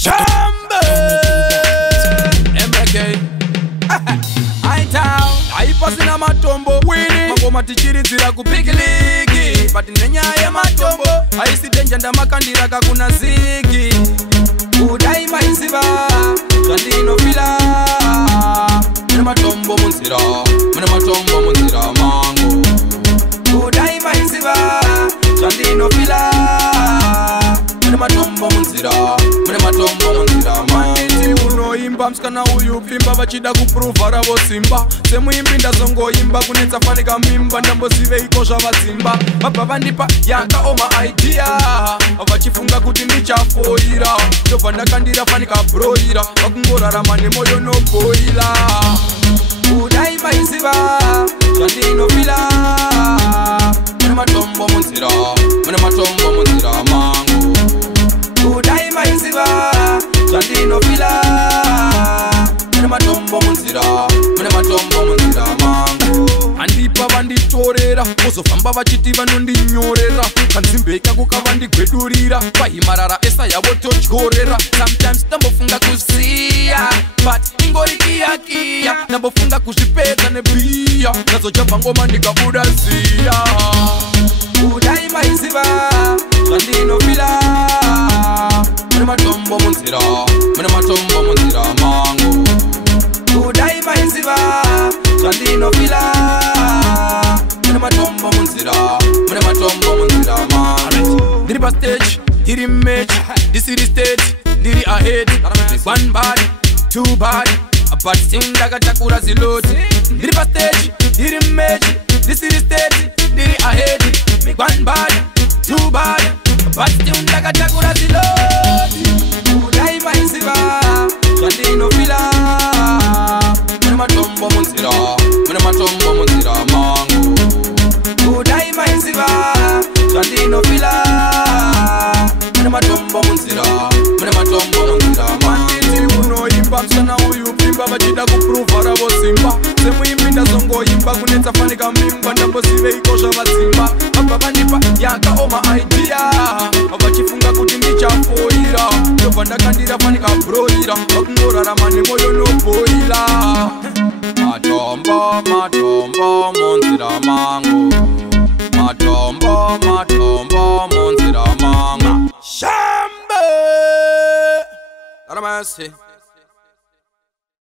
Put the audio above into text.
Shambe MK Aitao aipasina matombo wini magoma tichiridzira kupikiliki but nenyaya matombo aisidenja ndamakandira kakuna zigi kudai maisiva zvandinofila mune matombo munzira mangu kudai maisiva zvandinofila mune matombo munzira mangu unoimba msikana uyu pfimba vachida kupruva ravo simba semuimbi ndazongoimba kunetsa fanika mimba ndamboziveiko zvavadzimba vabva vandipa yakaoma idea vachifunga kuti ndichafoira ndobva ndakandira fanika broira vakungorarama nemoyo noboila kudai maiziva zvandinofila mune matombo munzira mangu kudai maiziva zvandinofila mune matombo munzira mangu handipa vanditorera vozofamba vachiti vanondinyorera kanzimbeka kukavandigwedurira pahimarara esa yavo totyorera sometimes ndambofunga kusiya but ingori kiyakiya ndambofunga kuzvipedza nebiya ndazochabva ngoma ndikabuda ziya kudai maiziva zvandinofila mune matombo munzira mangu kudai maiziva zvandinofila mune matombo munzira mangu ndiri pastage ndiri match ndisiri state ndiri ahead one bad two bad but still ndakatakura ziloti ndiri pastage ndiri match ndisiri state ndiri ahead one bad two bad but still ndakatakura ziloti kudai maiziva zvandinofila mune matombo munzira mangu kudai maiziva zvandinofila mune matombo munzira mangu unoimba msana uyu pimba vachida kupruva ravo simba semuimbi ndazongoimba kunetsa fanika mimba ndamboziveiko zvavadzimba vabva vandipa yakaoma idea vachifunga kuti ndichafoira ndobva ndakandira fanika broira vakungorarama nemoyo noboila matombo munzira mangu matombo munzira mangu Shambe Aramasi